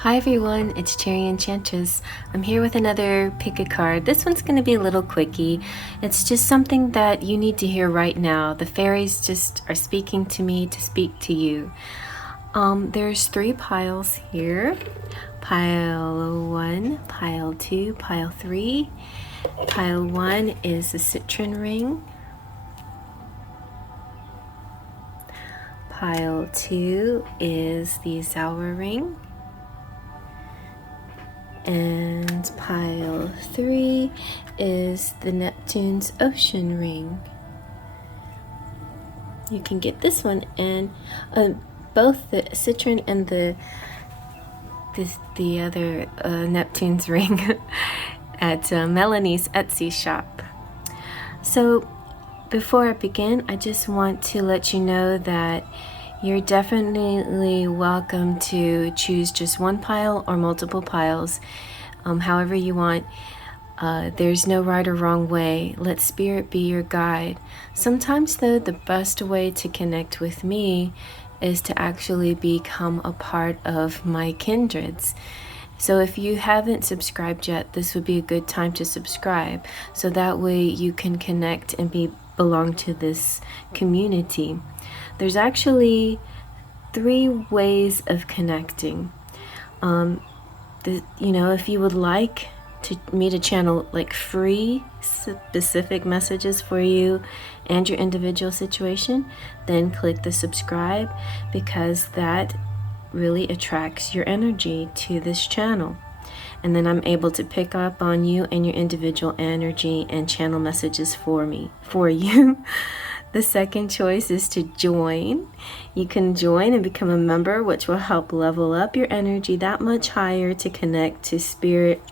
Hi everyone, it's CherryEnchantress. I'm here with another pick a card. This one's going to be a little quickie. It's just something that you need to hear right now. The fairies just are speaking to me to speak to you. There's 3 piles here. Pile 1, pile 2, pile 3. Pile 1 is the Citrine ring. Pile 2 is the Isaura ring. And pile 3 is the Neptune's ocean ring. You can get this one and both the Citrine and the other Neptune's ring at Melanie's Etsy shop. So before I begin, I just want to let you know that you're definitely welcome to choose just one pile or multiple piles, however you want. There's no right or wrong way. Let spirit be your guide. Sometimes though, the best way to connect with me is to actually become a part of my kindreds. So if you haven't subscribed yet, this would be a good time to subscribe, so that way you can connect and belong to this community. There's actually 3 ways of connecting. If you would like me to channel like free specific messages for you and your individual situation, then click the subscribe, because that really attracts your energy to this channel. And then I'm able to pick up on you and your individual energy and channel messages for you. The second choice is to join. You can join and become a member, which will help level up your energy that much higher to connect to spirit,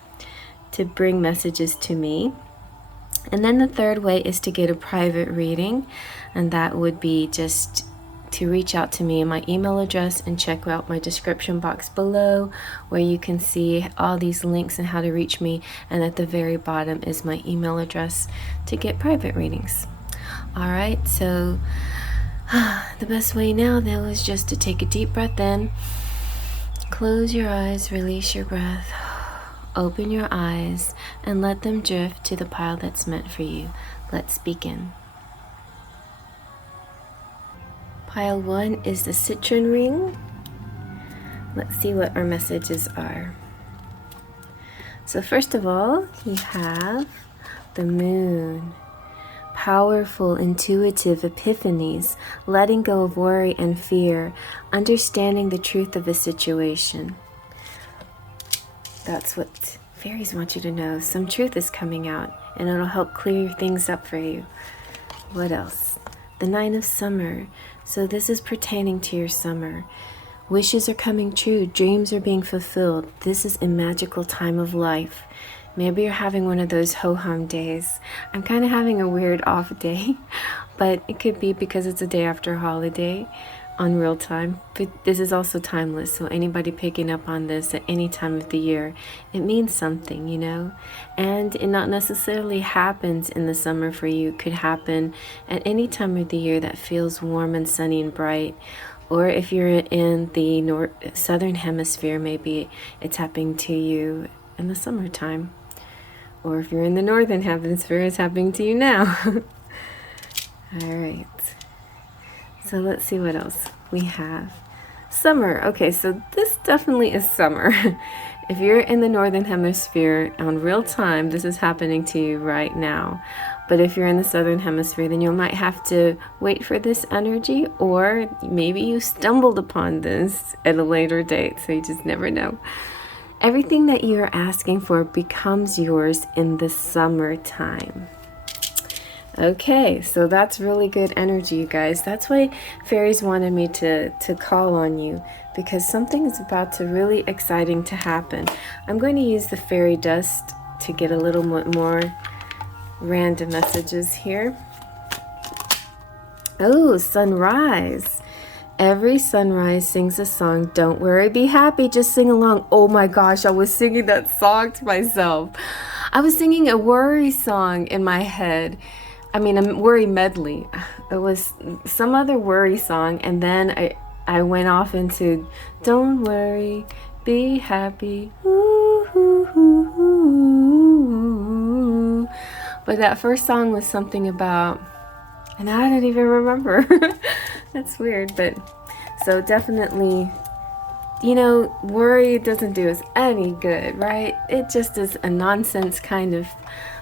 to bring messages to me. And then the third way is to get a private reading, and that would be just to reach out to me in my email address and check out my description box below, where you can see all these links and how to reach me, and at the very bottom is my email address to get private readings. Alright, so the best way now though is just to take a deep breath in, close your eyes, release your breath, open your eyes, and let them drift to the pile that's meant for you. Let's begin. Pile 1 is the Citrine ring. Let's see what our messages are. So first of all, you have the moon. Powerful, intuitive epiphanies, letting go of worry and fear, understanding the truth of a situation. That's what fairies want you to know. Some truth is coming out, and it'll help clear things up for you. What else? The 9 of summer. So this is pertaining to your summer. Wishes are coming true. Dreams are being fulfilled. This is a magical time of life. Maybe you're having one of those ho-hum days. I'm kind of having a weird off day, but it could be because it's a day after a holiday on real time. But this is also timeless, so anybody picking up on this at any time of the year, it means something, you know? And it not necessarily happens in the summer for you. It could happen at any time of the year that feels warm and sunny and bright. Or if you're in the southern hemisphere, maybe it's happening to you in the summertime. Or if you're in the northern hemisphere, it's happening to you now. Alright. So let's see what else we have. Summer. Okay, so this definitely is summer. If you're in the northern hemisphere on real time, this is happening to you right now. But if you're in the southern hemisphere, then you might have to wait for this energy, or maybe you stumbled upon this at a later date, so you just never know. Everything that you're asking for becomes yours in the summertime. Okay, so that's really good energy, you guys. That's why fairies wanted me to call on you, because something is about to really exciting to happen. I'm going to use the fairy dust to get a little more random messages here. Oh, sunrise. Every sunrise sings a song. Don't worry, be happy, just sing along. Oh my gosh, I was singing that song to myself. I was singing a worry song in my head. I mean, a worry medley. It was some other worry song, and then I went off into don't worry, be happy. Ooh, ooh, ooh, ooh. But that first song was something about, and I don't even remember. That's weird, but so definitely, you know, worry doesn't do us any good, right? It just is a nonsense kind of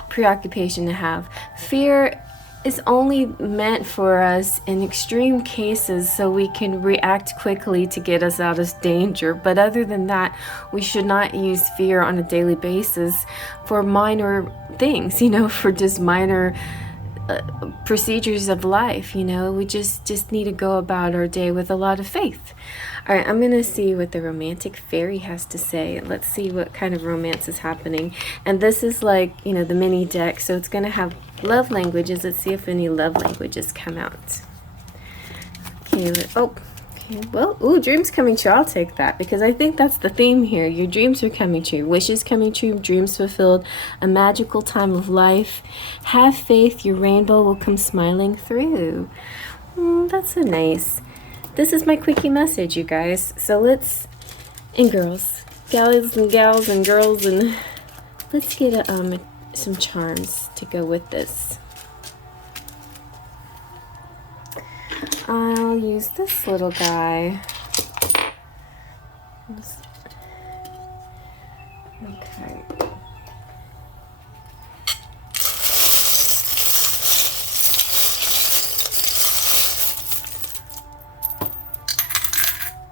preoccupation to have. Fear is only meant for us in extreme cases so we can react quickly to get us out of danger. But other than that, we should not use fear on a daily basis for minor things, you know, for just minor procedures of life. You know, we just need to go about our day with a lot of faith. All right, I'm gonna see what the romantic fairy has to say. Let's see what kind of romance is happening. And this is like, you know, the mini deck, so it's gonna have love languages. Let's see if any love languages come out. Okay, well, ooh, dreams coming true. I'll take that because I think that's the theme here. Your dreams are coming true, wishes coming true, dreams fulfilled, a magical time of life. Have faith, your rainbow will come smiling through. That's so nice. This is my quickie message, you guys. So let's, and girls, gals and girls, and let's get some charms to go with this. I'll use this little guy. Okay.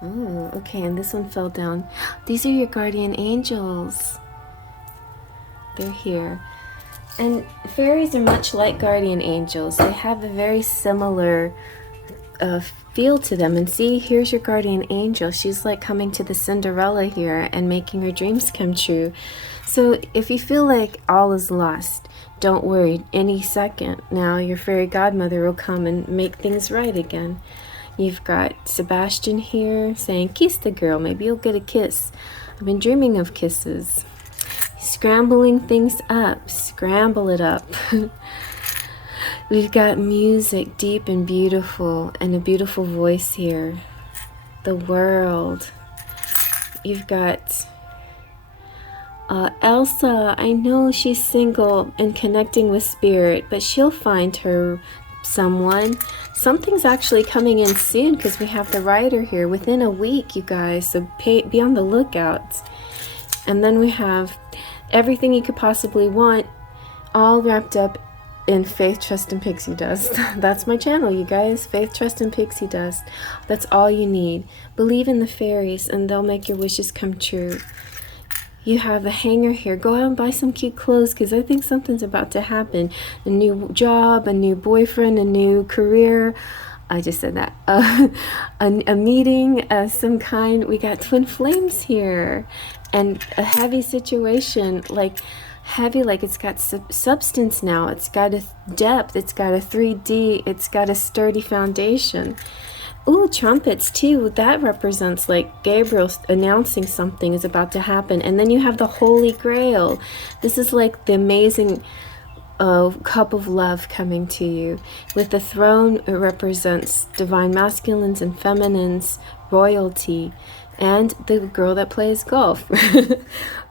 Oh, okay, and this one fell down. These are your guardian angels. They're here. And fairies are much like guardian angels. They have a very similar feel to them. And see, here's your guardian angel. She's like coming to the Cinderella here and making her dreams come true. So if you feel like all is lost, don't worry. Any second now, your fairy godmother will come and make things right again. You've got Sebastian here saying, kiss the girl. Maybe you'll get a kiss. I've been dreaming of kisses. Scrambling things up. Scramble it up. We've got music, deep and beautiful, and a beautiful voice here. The world. You've got Elsa. I know she's single and connecting with spirit, but she'll find her someone. Something's actually coming in soon because we have the writer here within a week, you guys. So be on the lookout. And then we have everything you could possibly want, all wrapped up in faith, trust, and pixie dust. That's my channel, you guys. Faith, trust, and pixie dust. That's all you need. Believe in the fairies and they'll make your wishes come true. You have a hanger here. Go out and buy some cute clothes because I think something's about to happen. A new job, a new boyfriend, a new career. I just said that. A meeting, some kind. We got twin flames here. And a heavy situation, like heavy, like it's got substance now. It's got a depth. It's got a 3D. It's got a sturdy foundation. Ooh, trumpets too. That represents like Gabriel announcing something is about to happen. And then you have the Holy Grail. This is like the amazing cup of love coming to you. With the throne, it represents divine masculines and feminines, royalty, and the girl that plays golf.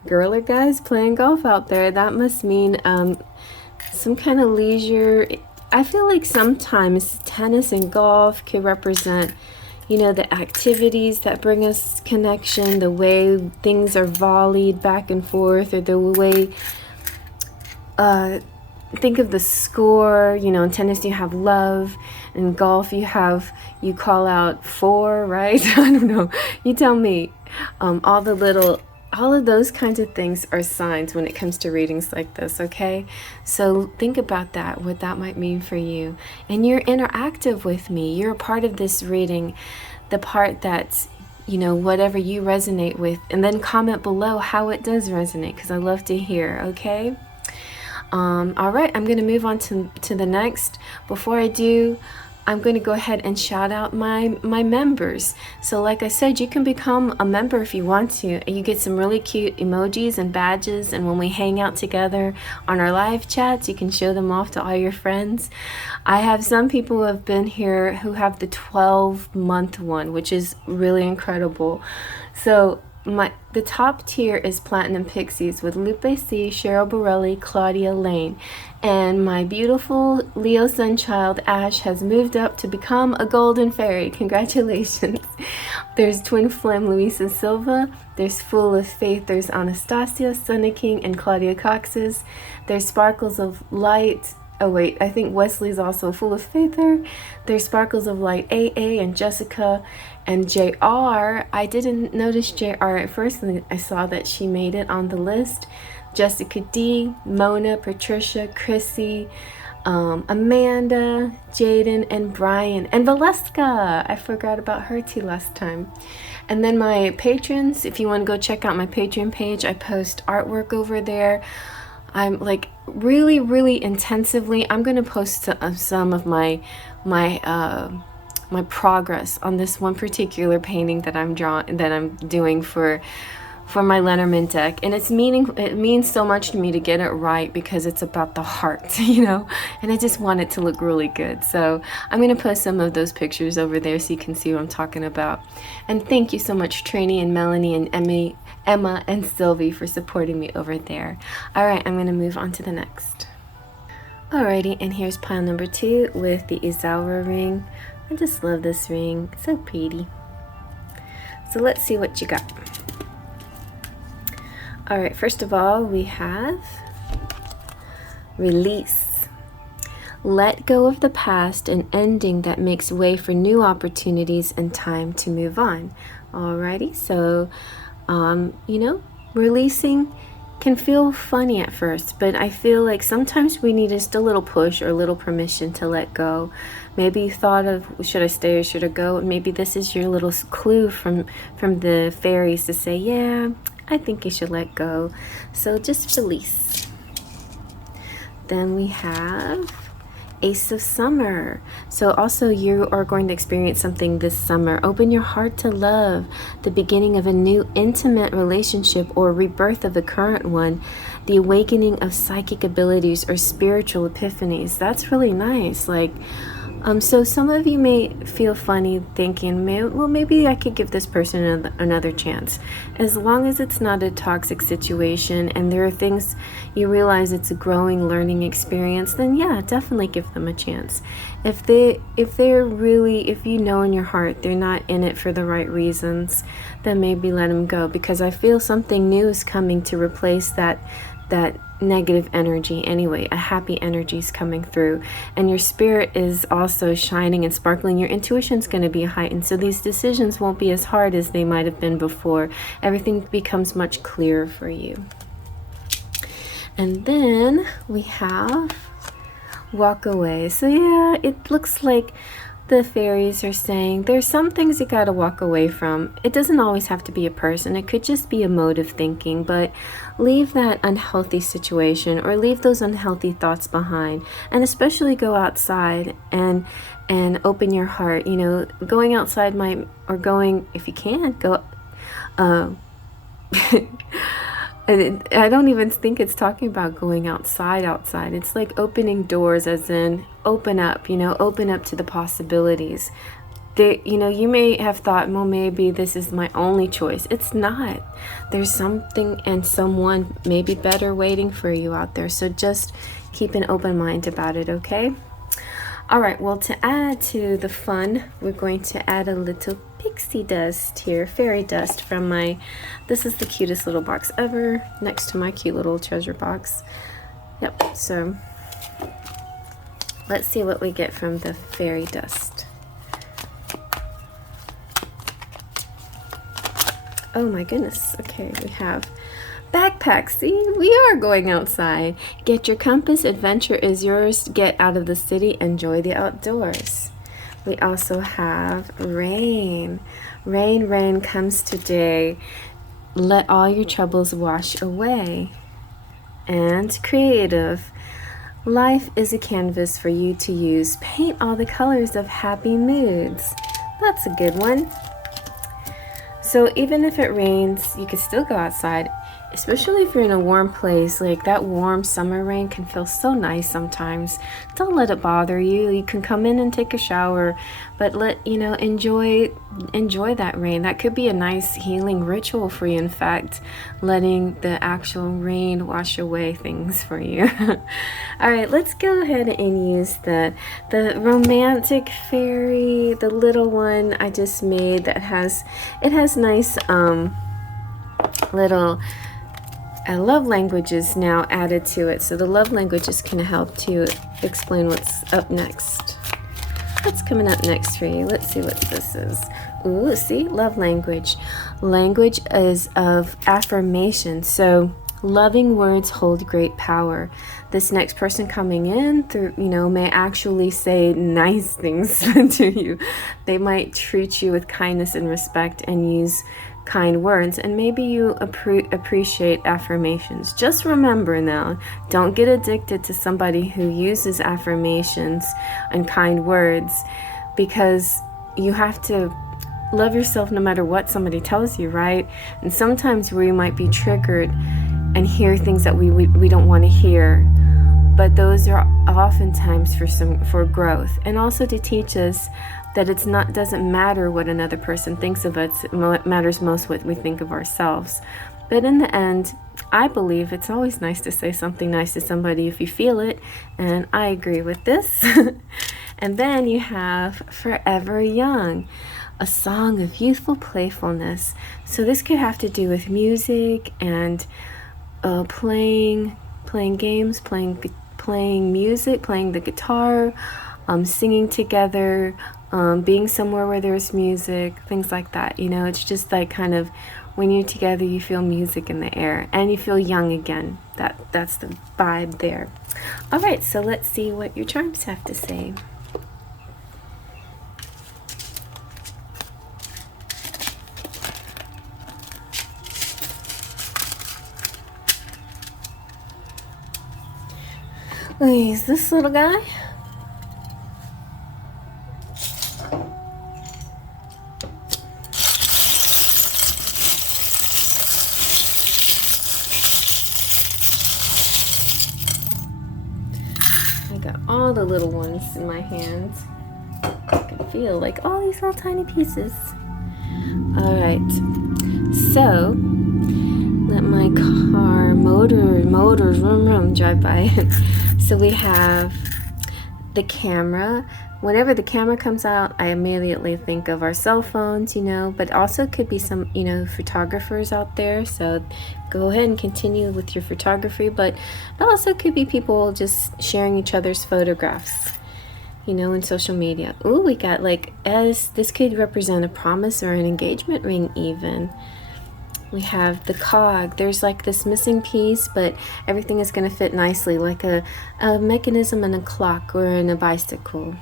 Girl or guys playing golf out there. That must mean some kind of leisure. I feel like sometimes tennis and golf could represent, you know, the activities that bring us connection, the way things are volleyed back and forth, or the way, think of the score. You know, in tennis you have love, in golf you call out for, right? I don't know. You tell me. All of those kinds of things are signs when it comes to readings like this, okay? So think about that, what that might mean for you. And you're interactive with me. You're a part of this reading, the part that's, you know, whatever you resonate with. And then comment below how it does resonate, because I love to hear, okay? All right, I'm going to move on to the next. Before I do, I'm going to go ahead and shout out my members. So like I said, you can become a member if you want to. You get some really cute emojis and badges, and when we hang out together on our live chats, you can show them off to all your friends. I have some people who have been here who have the 12-month one, which is really incredible. So the top tier is Platinum Pixies with Lupe C, Cheryl Borelli, Claudia Lane. And my beautiful Leo Sunchild Ash has moved up to become a Golden Fairy. Congratulations. There's Twin Flame Luisa Silva. There's Full of Faith. There's Anastasia, Sunny King, and Claudia Cox's. There's Sparkles of Light. Oh wait, I think Wesley's also Full of Faith there. There's Sparkles of Light AA and Jessica and JR. I didn't notice JR at first, and I saw that she made it on the list. Jessica D, Mona, Patricia, Chrissy, Amanda, Jaden, and Brian, and Valeska. I forgot about her too last time. And then my patrons, if you want to go check out my Patreon page, I post artwork over there. I'm like really intensively, I'm going to post some of my progress on this one particular painting that I'm doing for my Lenormand deck. And it means so much to me to get it right, because it's about the heart, you know, and I just want it to look really good. So I'm going to post some of those pictures over there so you can see what I'm talking about. And thank you so much, Trini and Melanie and Emma and Sylvie, for supporting me over there. All right, I'm going to move on to the next. Alrighty, and here's pile number 2 with the Isaura ring. I just love this ring. It's so pretty. So let's see what you got. All right, first of all, we have release. Let go of the past, an ending that makes way for new opportunities and time to move on. Alrighty, so, you know, releasing can feel funny at first, but I feel like sometimes we need just a little push or a little permission to let go. Maybe you thought of, should I stay or should I go? And maybe this is your little clue from the fairies to say, yeah, I think you should let go. So just release. Then we have Ace of Summer. So also you are going to experience something this summer. Open your heart to love, the beginning of a new intimate relationship or rebirth of a current one, the awakening of psychic abilities or spiritual epiphanies. That's really nice. Like, so some of you may feel funny thinking, well, maybe I could give this person another chance. As long as it's not a toxic situation and there are things you realize it's a growing learning experience, then yeah, definitely give them a chance. If you know in your heart they're not in it for the right reasons, then maybe let them go, because I feel something new is coming to replace that negative energy anyway. A happy energy is coming through, and your spirit is also shining and sparkling. Your intuition's going to be heightened, so these decisions won't be as hard as they might have been before. Everything becomes much clearer for you. And then we have walk away. So yeah, it looks like the fairies are saying there's some things you gotta walk away from. It doesn't always have to be a person. It could just be a mode of thinking, but leave that unhealthy situation or leave those unhealthy thoughts behind, and especially go outside and open your heart. You know, going outside if you can, go I don't even think it's talking about going outside. It's like opening doors, as in open up, open up to the possibilities. You may have thought, well, maybe this is my only choice. It's not. There's something and someone maybe better waiting for you out there. So just keep an open mind about it, okay? All right, well, to add to the fun, we're going to add a little pixie dust here, fairy dust from this is the cutest little box ever, next to my cute little treasure box. Yep, so let's see what we get from the fairy dust. Oh my goodness, okay, we have backpack. See, we are going outside. Get your compass, adventure is yours. Get out of the city, enjoy the outdoors. We also have rain. Rain comes today. Let all your troubles wash away. And creative. Life is a canvas for you to use. Paint all the colors of happy moods. That's a good one. So even if it rains, you could still go outside, especially if you're in a warm place. Like that warm summer rain can feel so nice sometimes. Don't let it bother you. You can come in and take a shower, but enjoy that rain. That could be a nice healing ritual for you. In fact, letting the actual rain wash away things for you. All right, let's go ahead and use the romantic fairy, the little one I just made that has nice little love languages now added to it. So the love languages can help to explain what's up next. What's coming up next for you? Let's see what this is. Ooh, see, love language. Language is of affirmation. So loving words hold great power. This next person coming in through, may actually say nice things to you. They might treat you with kindness and respect and use kind words, and maybe you appreciate affirmations. Just remember now, don't get addicted to somebody who uses affirmations and kind words, because you have to love yourself no matter what somebody tells you, right? And sometimes we might be triggered and hear things that we don't want to hear, but those are oftentimes for growth, and also to teach us that doesn't matter what another person thinks of us. It matters most what we think of ourselves. But in the end, I believe it's always nice to say something nice to somebody if you feel it, and I agree with this. And then you have Forever Young, a song of youthful playfulness. So this could have to do with music and playing games, playing music, playing the guitar, singing together, being somewhere where there's music, things like that. It's just like kind of when you're together, you feel music in the air and you feel young again. That's the vibe there. All right, so let's see what your charms have to say. Is this little guy? I got all the little ones in my hands. I can feel like all these little tiny pieces. All right, so let my car motors vroom drive by. So we have the camera. Whenever the camera comes out, I immediately think of our cell phones, but also could be some, photographers out there. So go ahead and continue with your photography, but it also could be people just sharing each other's photographs, in social media. Ooh, we got this could represent a promise or an engagement ring even. We have the cog. There's this missing piece, but everything is going to fit nicely, like a mechanism in a clock or in a bicycle.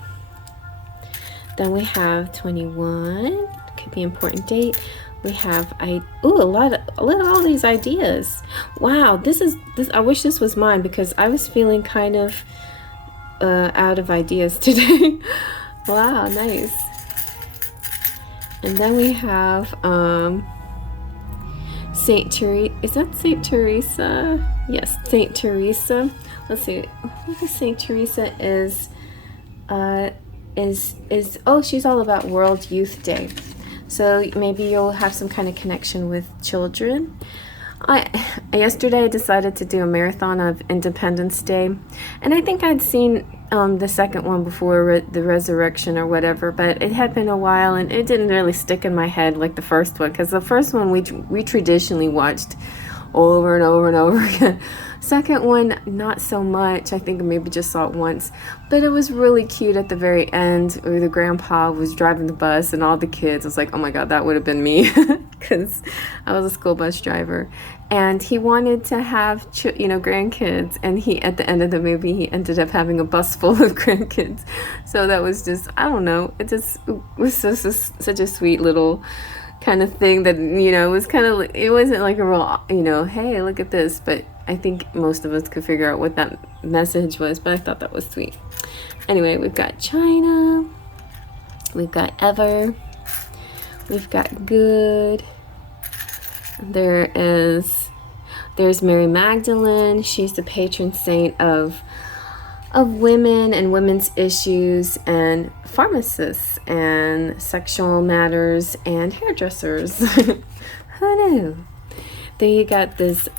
Then we have 21, could be an important date. We have a lot of all these ideas. Wow, this. I wish this was mine, because I was feeling kind of out of ideas today. Wow, nice. And then we have Saint Teresa. Is that Saint Teresa? Yes, Saint Teresa. Let's see. What is Saint Teresa is she's all about World Youth Day. So maybe you'll have some kind of connection with children. Yesterday I decided to do a marathon of Independence Day, and I think I'd seen the second one before, the resurrection or whatever, but it had been a while and it didn't really stick in my head like the first one, because the first one we traditionally watched over and over and over again. Second one, not so much. I think I maybe just saw it once, but it was really cute at the very end where the grandpa was driving the bus and all the kids. I was like, oh my god, that would have been me, because I was a school bus driver, and he wanted to have grandkids, and he, at the end of the movie, he ended up having a bus full of grandkids. So that was just, I don't know, it was such a sweet little kind of thing that, was kind of, it wasn't like a real, hey, look at this, but I think most of us could figure out what that message was, but I thought that was sweet. Anyway, we've got China, we've got Ever, we've got Good, There's Mary Magdalene. She's the patron saint of women and women's issues and pharmacists and sexual matters and hairdressers. Who knew? Then you got this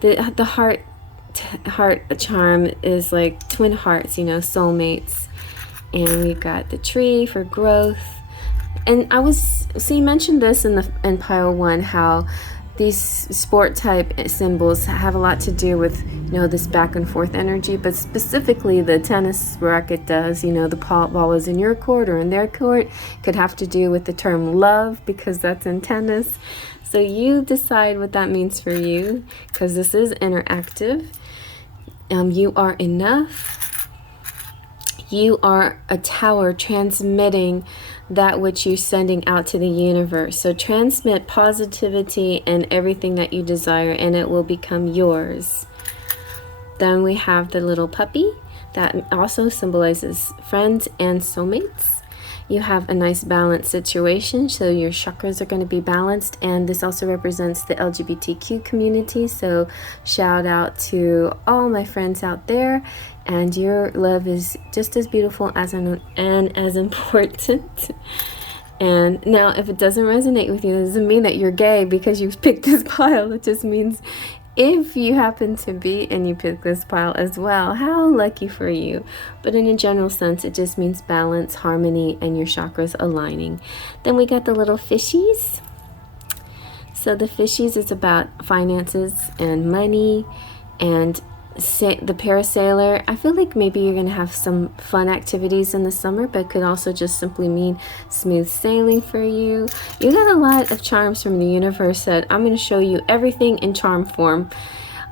the heart charm is like twin hearts, you know, soulmates. And we got the tree for growth. And so you mentioned this in pile 1, how these sport type symbols have a lot to do with, you know, this back and forth energy, but specifically the tennis racket does, you know, the ball is in your court or in their court, could have to do with the term love, because that's in tennis. So you decide what that means for you, because this is interactive. You are enough. You are a tower transmitting that which you're sending out to the universe. So transmit positivity and everything that you desire, and it will become yours. Then we have the little puppy that also symbolizes friends and soulmates. You have a nice balanced situation, so your chakras are going to be balanced, and this also represents the LGBTQ community. So shout out to all my friends out there, and your love is just as beautiful and as important. And now, if it doesn't resonate with you, it doesn't mean that you're gay because you picked this pile. It just means if you happen to be and you pick this pile as well, how lucky for you. But in a general sense, it just means balance, harmony, and your chakras aligning. Then we got the little fishies. So the fishies is about finances and money. And the parasailer, I feel like maybe you're going to have some fun activities in the summer, but could also just simply mean smooth sailing for you. You got a lot of charms from the universe that I'm going to show you everything in charm form.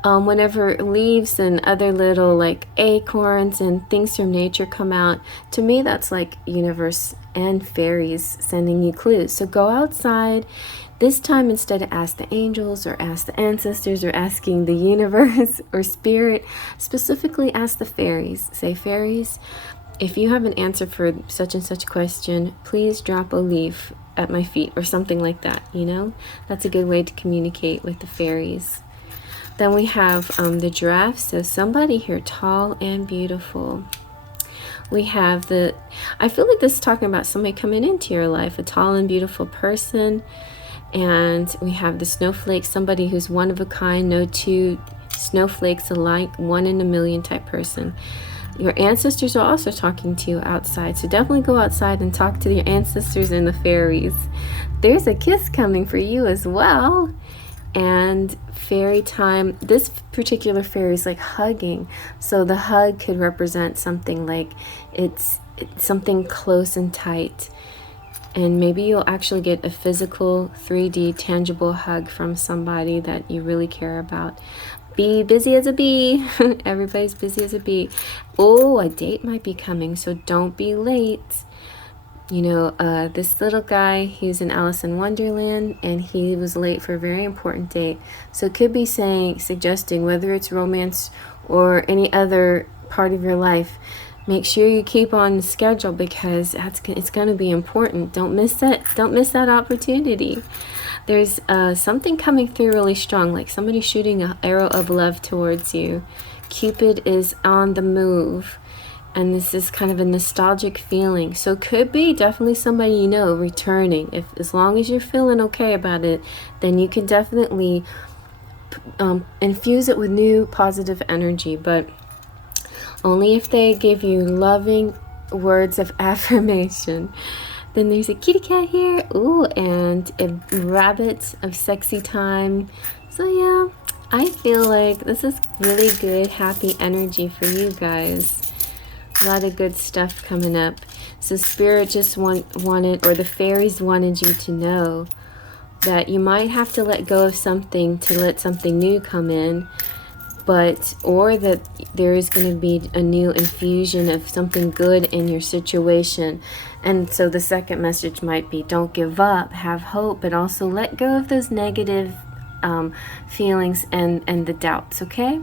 Whenever leaves and other little like acorns and things from nature come out, to me that's like universe and fairies sending you clues. So go outside. This time, instead of ask the angels or ask the ancestors or asking the universe or spirit, specifically ask the fairies. Say, fairies, if you have an answer for such and such question, please drop a leaf at my feet or something like that, you know? That's a good way to communicate with the fairies. Then we have the giraffe, so somebody here tall and beautiful. We have I feel like this is talking about somebody coming into your life, a tall and beautiful person. And we have the snowflake, somebody who's one of a kind, no two snowflakes alike, one in a million type person. Your ancestors are also talking to you outside, so definitely go outside and talk to your ancestors and the fairies. There's a kiss coming for you as well. And fairy time, this particular fairy is like hugging, so the hug could represent something like it's something close and tight. And maybe you'll actually get a physical, 3D, tangible hug from somebody that you really care about. Be busy as a bee. Everybody's busy as a bee. Oh, a date might be coming, so don't be late. You know, this little guy, he's in Alice in Wonderland, and he was late for a very important date. So it could be suggesting, whether it's romance or any other part of your life, make sure you keep on the schedule, because it's going to be important. Don't miss that opportunity. There's something coming through really strong, like somebody shooting an arrow of love towards you. Cupid is on the move, and this is kind of a nostalgic feeling. So could be definitely somebody you know returning. As long as you're feeling okay about it, then you can definitely infuse it with new positive energy, but only if they give you loving words of affirmation. Then there's a kitty cat here. Ooh, and a rabbit of sexy time. So yeah, I feel like this is really good, happy energy for you guys. A lot of good stuff coming up. So Spirit just wanted, or the fairies wanted you to know that you might have to let go of something to let something new come in. Or that there is going to be a new infusion of something good in your situation. And so the second message might be, don't give up, have hope, but also let go of those negative feelings and the doubts, okay?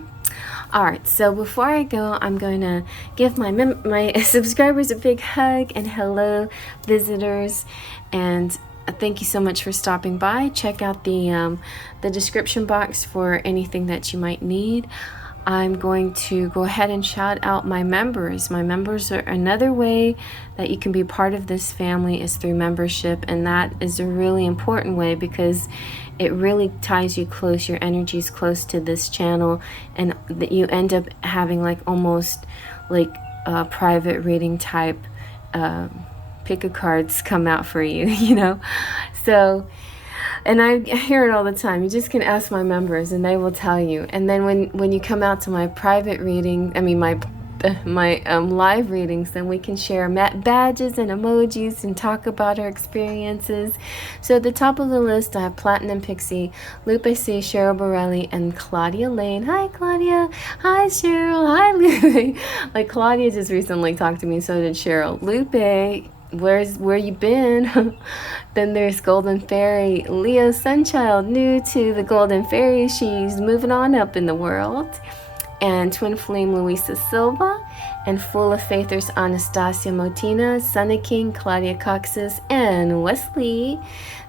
All right, so before I go, I'm going to give my subscribers a big hug, and hello, visitors. And thank you so much for stopping by. Check out the description box for anything that you might need. I'm going to go ahead and shout out my members. My members are another way that you can be part of this family is through membership, and that is a really important way because it really ties you close. Your energy is close to this channel, and that you end up having like almost like a private reading type pick of cards come out for you, you know. So, and I hear it all the time. You just can ask my members and they will tell you. And then when you come out to my private reading, I mean my live readings, then we can share badges and emojis and talk about our experiences. So at the top of the list, I have Platinum Pixie, Lupe C, Cheryl Borelli, and Claudia Lane. Hi, Claudia. Hi, Cheryl. Hi, Lupe. Like, Claudia just recently talked to me, so did Cheryl. Lupe, where you been? Then there's Golden Fairy, Leo Sunchild, new to the Golden Fairy. She's moving on up in the world. And Twin Flame Luisa Silva, and Full of Faithers Anastasia Motina, Sunny King, Claudia Coxes, and Wesley.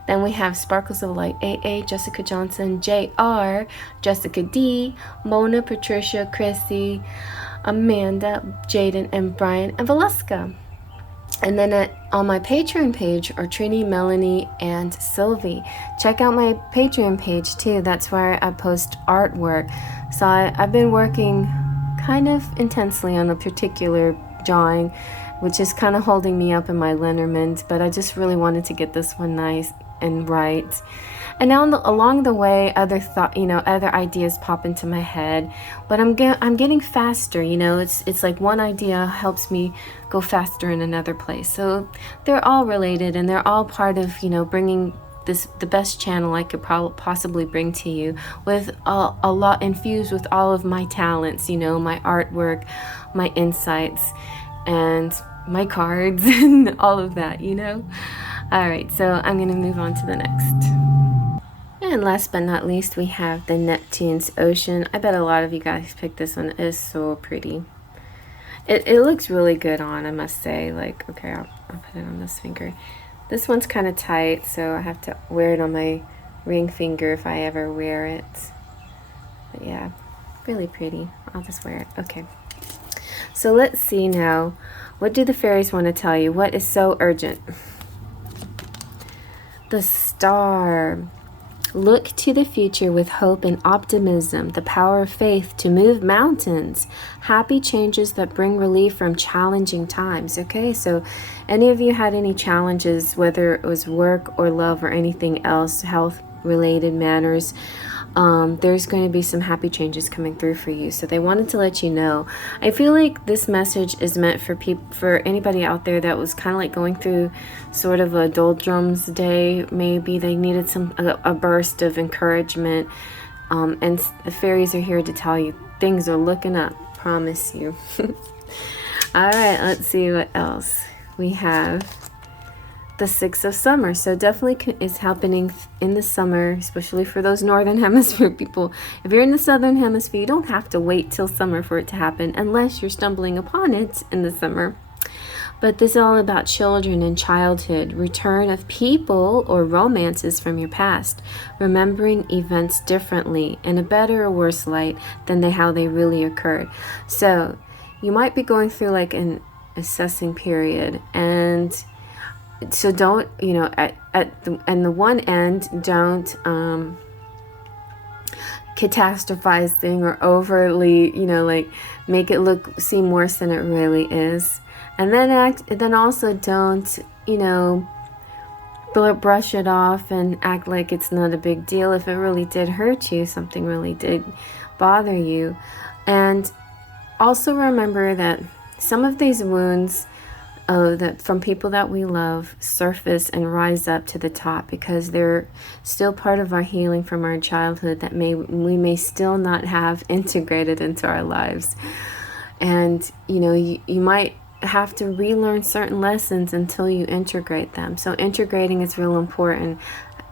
Then we have Sparkles of Light AA, Jessica Johnson, JR, Jessica D, Mona, Patricia, Chrissy, Amanda, Jaden, and Brian, and Valeska. And then on my Patreon page are Trini, Melanie, and Sylvie. Check out my Patreon page too. That's where I post artwork. So I've been working kind of intensely on a particular drawing, which is kind of holding me up in my Lenormand, but I just really wanted to get this one nice and right. And now along the way, other ideas pop into my head, but I'm getting faster. You know, it's like one idea helps me go faster in another place. So they're all related, and they're all part of, you know, bringing the best channel I could possibly bring to you, with a lot infused with all of my talents. You know, my artwork, my insights, and my cards, and all of that. You know. All right, so I'm gonna move on to the next. And last but not least, we have the Neptune's Ocean. I bet a lot of you guys picked this one. It is so pretty. It looks really good on, I must say. Like, okay, I'll put it on this finger. This one's kind of tight, so I have to wear it on my ring finger if I ever wear it. But yeah, really pretty. I'll just wear it. Okay. So let's see now. What do the fairies want to tell you? What is so urgent? The Star. Look to the future with hope and optimism, the power of faith to move mountains, happy changes that bring relief from challenging times. Okay, so any of you had any challenges, whether it was work or love or anything else, health related matters, there's going to be some happy changes coming through for you. So they wanted to let you know. I feel like this message is meant for anybody out there that was kind of like going through sort of a doldrums day. Maybe they needed a burst of encouragement, and the fairies are here to tell you things are looking up. Promise you. All right, let's see what else we have. The Six of Summer. So definitely is happening in the summer, especially for those Northern Hemisphere people. If you're in the Southern Hemisphere, you don't have to wait till summer for it to happen unless you're stumbling upon it in the summer. But this is all about children and childhood, return of people or romances from your past, remembering events differently in a better or worse light than how they really occurred. So you might be going through like an assessing period, and so don't, you know, at the one end, don't catastrophize thing or overly, you know, like make it seem worse than it really is. And then also don't, you know, brush it off and act like it's not a big deal. If it really did hurt you, something really did bother you. And also remember that some of these wounds that from people that we love surface and rise up to the top because they're still part of our healing from our childhood that we may still not have integrated into our lives. And, you know, you might have to relearn certain lessons until you integrate them. So integrating is real important.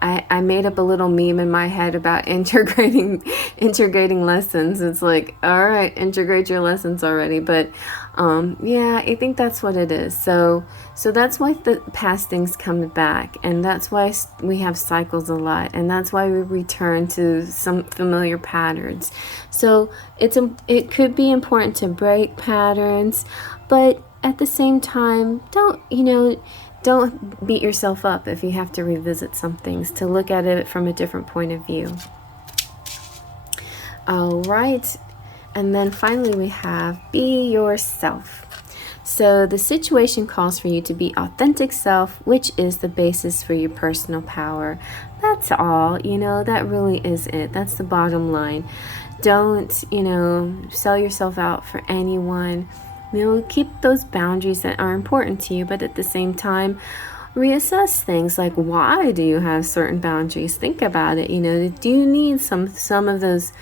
I made up a little meme in my head about integrating lessons. It's like, all right, integrate your lessons already. But yeah, I think that's what it is. So that's why the past things come back, and that's why we have cycles a lot, and that's why we return to some familiar patterns. So it could be important to break patterns, but at the same time, don't beat yourself up if you have to revisit some things, to look at it from a different point of view. All right. And then finally we have be yourself. So the situation calls for you to be authentic self, which is the basis for your personal power. That's all, that really is it. That's the bottom line. Don't, sell yourself out for anyone. Keep those boundaries that are important to you, but at the same time, reassess things like, why do you have certain boundaries? Think about it. Do you need some of those,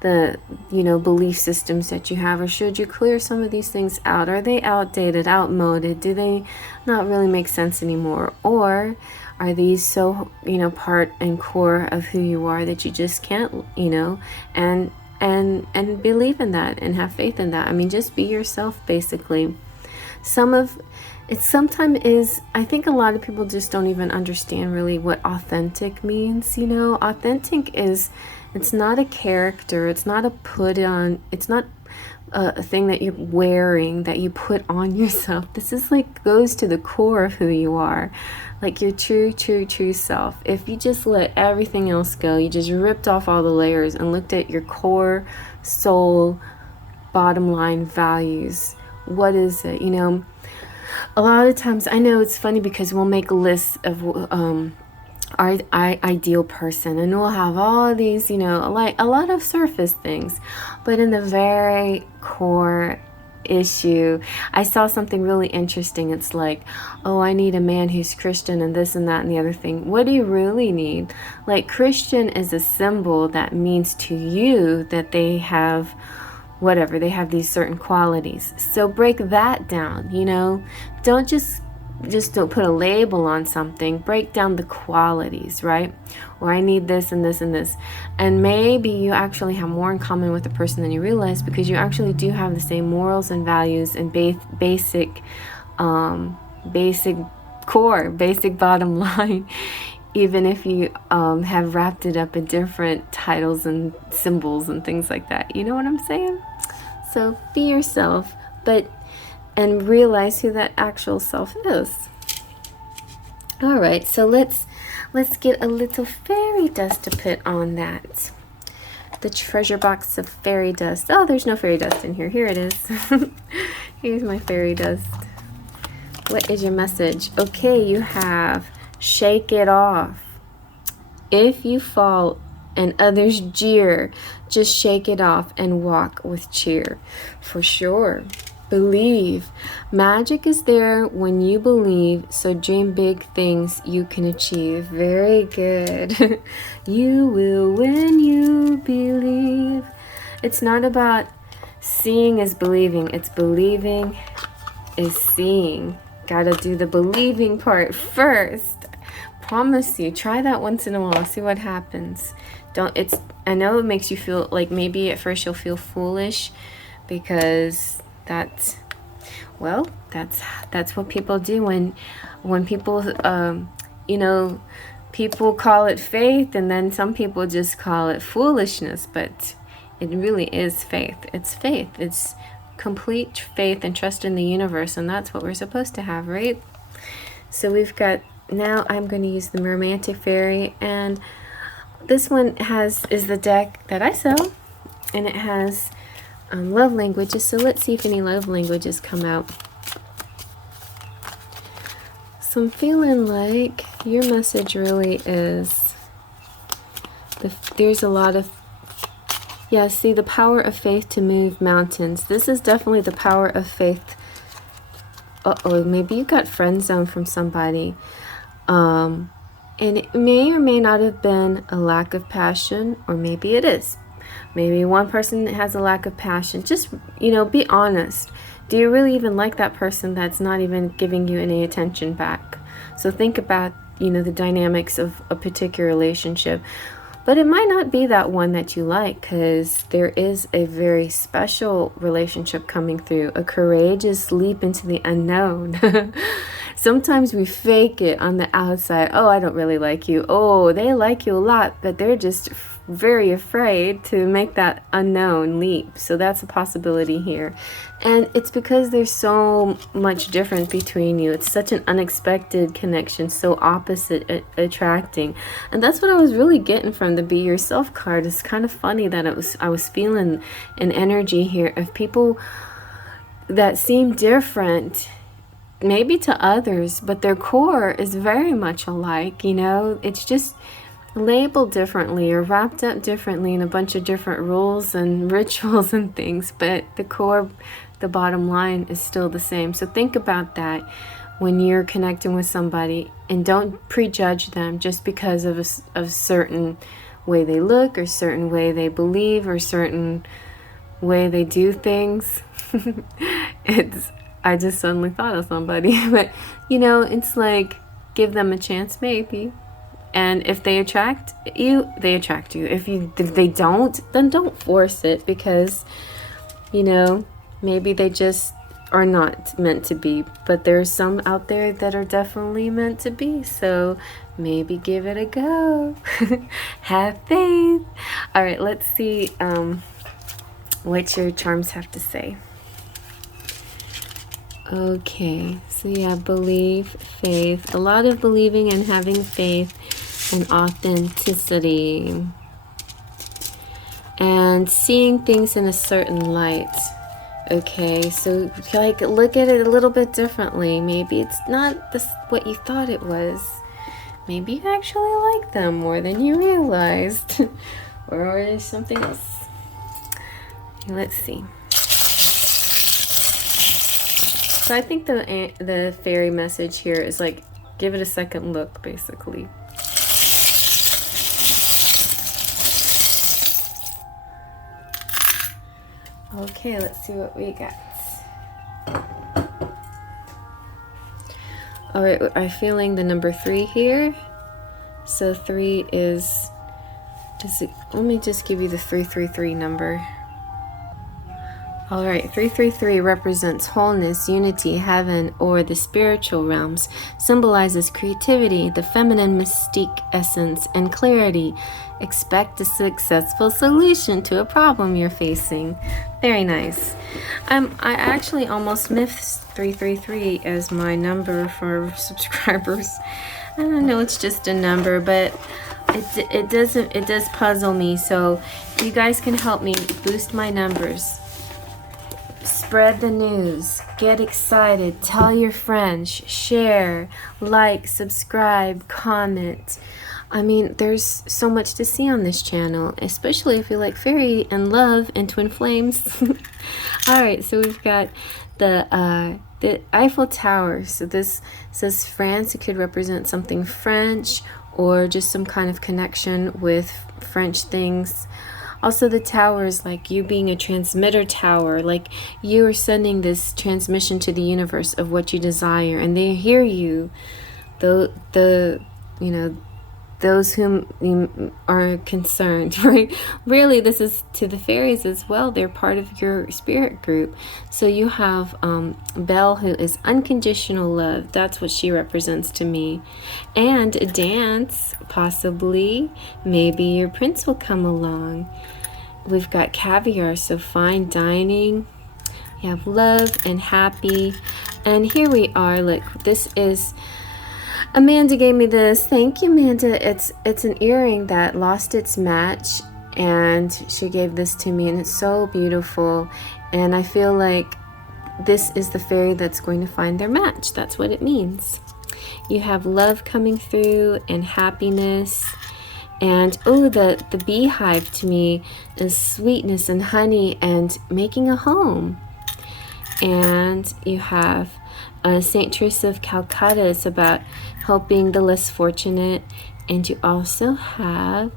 the belief systems that you have, or should you clear some of these things out? Are they outdated, outmoded? Do they not really make sense anymore? Or are these so part and core of who you are that you just can't and believe in that and have faith in that? I mean, just be yourself, basically. Sometimes I think a lot of people just don't even understand really what authentic means. Authentic is, it's not a character, it's not a put on, it's not a thing that you're wearing, that you put on yourself. This is goes to the core of who you are, like your true self. If you just let everything else go, you just ripped off all the layers and looked at your core soul, bottom line values, what is it? A lot of times, I know it's funny because we'll make lists of our ideal person, and we'll have all these, like a lot of surface things, but in the very core issue, I saw something really interesting. It's like, oh, I need a man who's Christian and this and that and the other thing. What do you really need? Christian is a symbol that means to you that they have whatever, they have these certain qualities. So break that down. Don't just don't put a label on something. Break down the qualities, right? Or I need this and this and this. And maybe you actually have more in common with the person than you realize, because you actually do have the same morals and values and basic core, basic bottom line, even if you have wrapped it up in different titles and symbols and things like that. You know what I'm saying? So be yourself, and realize who that actual self is. All right, so let's get a little fairy dust to put on that. The treasure box of fairy dust. Oh, there's no fairy dust in here. Here it is. Here's my fairy dust. What is your message? Okay, you have shake it off. If you fall and others jeer, just shake it off and walk with cheer. For sure. Believe. Magic is there when you believe, so dream big things you can achieve. Very good. You will when you believe. It's not about seeing is believing. It's believing is seeing. Gotta do the believing part first. Promise you. Try that once in a while. See what happens. I know it makes you feel like maybe at first you'll feel foolish, because that's what people do when people people call it faith, and then some people just call it foolishness, but it really is faith. It's faith. It's complete faith and trust in the universe, and that's what we're supposed to have, right? So we've got, now I'm going to use the Romantic Fairy, and this one is the deck that I sell, and it has love languages. So let's see if any love languages come out. So I'm feeling like your message really is, there's a lot of, see, the power of faith to move mountains. This is definitely the power of faith. Maybe you got friend zoned from somebody. And it may or may not have been a lack of passion, or maybe it is. Maybe one person has a lack of passion. Just, be honest. Do you really even like that person that's not even giving you any attention back? So think about you know, the dynamics of a particular relationship. But it might not be that one that you like, because there is a very special relationship coming through, a courageous leap into the unknown. Sometimes we fake it on the outside. Oh, I don't really like you. Oh, they like you a lot, but they're just very afraid to make that unknown leap. So that's a possibility here. And it's because there's so much different between you. It's such an unexpected connection, so opposite attracting. And that's what I was really getting from the Be Yourself card. It's kind of funny that I was feeling an energy here of people that seem different, maybe to others, but their core is very much alike. You know, it's just labeled differently or wrapped up differently in a bunch of different rules and rituals and things, but the core, the bottom line is still the same. So think about that when you're connecting with somebody, and don't prejudge them just because of a certain way they look, or certain way they believe, or certain way they do things. I just suddenly thought of somebody, but you know, it's like, give them a chance, maybe. And if they attract you, they attract you. If they don't, then don't force it, because, you know, maybe they just are not meant to be. But there's some out there that are definitely meant to be. So maybe give it a go. Have faith. All right, let's see what your charms have to say. Okay, so yeah, believe, faith. A lot of believing and having faith and authenticity, and seeing things in a certain light. Okay, so like look at it a little bit differently. Maybe it's not this what you thought it was. Maybe you actually like them more than you realized. Or there's something else. Let's see. So I think the fairy message here is like, give it a second look, basically. Okay, let's see what we got. All right, I'm feeling the number 3 here. So 3 is let me just give you the 333 number. All right, 333 represents wholeness, unity, heaven, or the spiritual realms, symbolizes creativity, the feminine mystique essence, and clarity. Expect a successful solution to a problem you're facing. Very nice. I actually almost missed 333 as my number for subscribers. I don't know, it's just a number, but it does puzzle me. So if you guys can help me boost my numbers, spread the news, get excited, tell your friends, share, like, subscribe, comment. I mean, there's so much to see on this channel, especially if you like fairy and love and twin flames. All right, so we've got the Eiffel Tower. So this says France. It could represent something French, or just some kind of connection with French things. Also, the tower is like you being a transmitter tower, like you are sending this transmission to the universe of what you desire, and they hear you. You know, those whom are concerned, right? Really, this is to the fairies as well. They're part of your spirit group. So you have Belle, who is unconditional love. That's what she represents to me. And a dance, possibly. Maybe your prince will come along. We've got caviar, so fine dining. You have love and happy. And here we are. Look, this is... Amanda gave me this. Thank you, Amanda. It's an earring that lost its match, and she gave this to me, and it's so beautiful. And I feel like this is the fairy that's going to find their match. That's what it means. You have love coming through and happiness. And oh, the beehive to me is sweetness and honey and making a home. And you have Enchantress of Calcutta. It's about helping the less fortunate. And you also have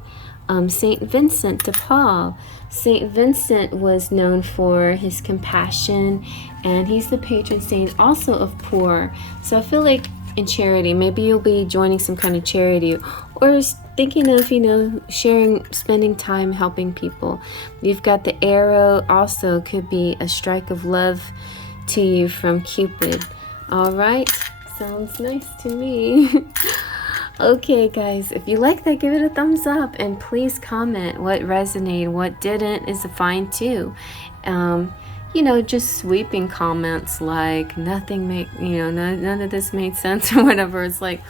Saint Vincent de Paul. Saint Vincent was known for his compassion, and he's the patron saint also of poor. So I feel like in charity. Maybe you'll be joining some kind of charity, or thinking of, you know, spending time helping people. You've got the arrow, also could be a strike of love to you from Cupid. All right, sounds nice to me. Okay, guys, if you like that, give it a thumbs up, and please comment what resonated, what didn't is fine too. You know, just sweeping comments like nothing make, you know, none of this made sense or whatever. It's like,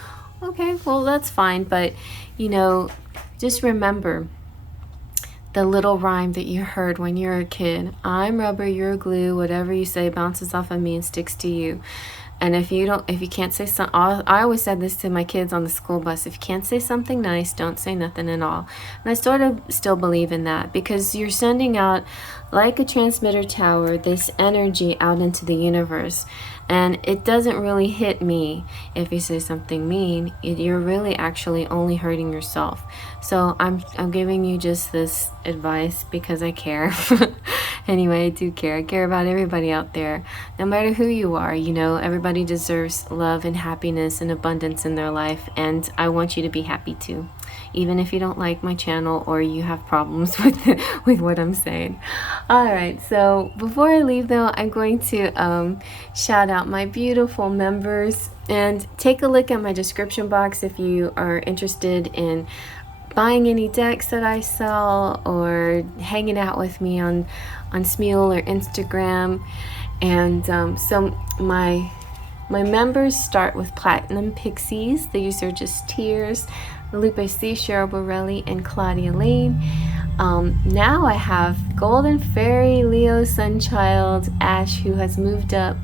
okay, well, that's fine. But, you know, just remember the little rhyme that you heard when you were a kid. I'm rubber, you're glue. Whatever you say bounces off of me and sticks to you. And if you can't say something, I always said this to my kids on the school bus, if you can't say something nice, don't say nothing at all. And I sort of still believe in that, because you're sending out, like a transmitter tower, this energy out into the universe. And it doesn't really hit me if you say something mean. You're really actually only hurting yourself. So I'm giving you just this advice because I care. Anyway, I do care. I care about everybody out there. No matter who you are, you know, everybody deserves love and happiness and abundance in their life. And I want you to be happy too, even if you don't like my channel or you have problems with what I'm saying. All right, so before I leave though, I'm going to shout out my beautiful members, and take a look at my description box if you are interested in buying any decks that I sell, or hanging out with me on Smule or Instagram. And so my members start with Platinum Pixies. These are just tiers. Lupe C, Cheryl Borelli, and Claudia Lane. Now I have Golden Fairy, Leo Sunchild, Ash, who has moved up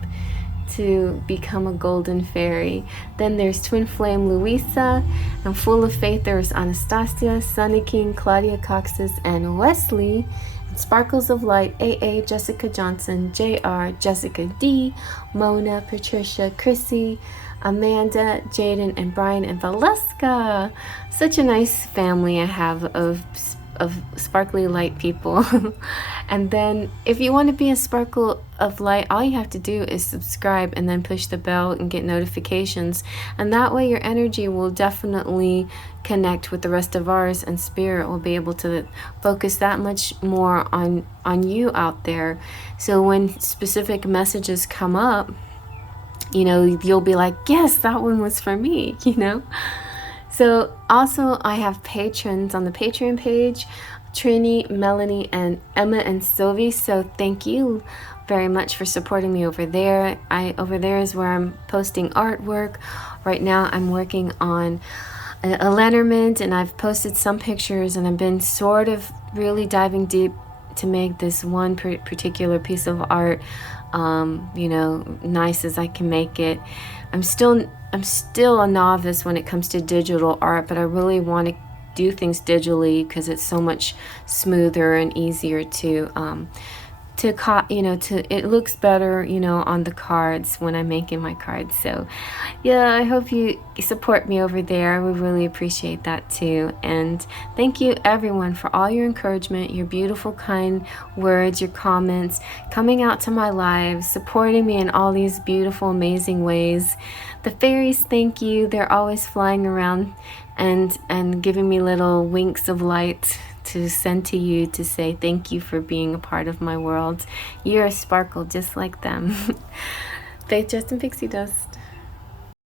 to become a Golden Fairy. Then there's Twin Flame Louisa, and Full of Faith there's Anastasia, Sunny King, Claudia Coxes, and Wesley. And Sparkles of Light, AA, Jessica Johnson, JR, Jessica D, Mona, Patricia, Chrissy, Amanda, Jaden, and Brian, and Valeska. Such a nice family I have of sparkly light people. And then if you want to be a sparkle of light, all you have to do is subscribe and then push the bell and get notifications, and that way your energy will definitely connect with the rest of ours, and spirit will be able to focus that much more on you out there. So when specific messages come up, you know, you'll be like, yes, that one was for me, you know. So also I have patrons on the Patreon page, Trini, Melanie, and Emma and Sylvie. So thank you very much for supporting me over there. Over there is where I'm posting artwork. Right now I'm working on a letterman, and I've posted some pictures, and I've been sort of really diving deep to make this one particular piece of art, you know, nice as I can make it. I'm still a novice when it comes to digital art, but I really want to do things digitally because it's so much smoother and easier to it looks better, you know, on the cards when I'm making my cards. So yeah, I hope you support me over there. We really appreciate that too. And thank you everyone for all your encouragement, your beautiful kind words, your comments, coming out to my lives, supporting me in all these beautiful, amazing ways. The fairies, thank you. They're always flying around and giving me little winks of light to send to you to say thank you for being a part of my world. You're a sparkle just like them. Faith, Justin, Pixie Dust.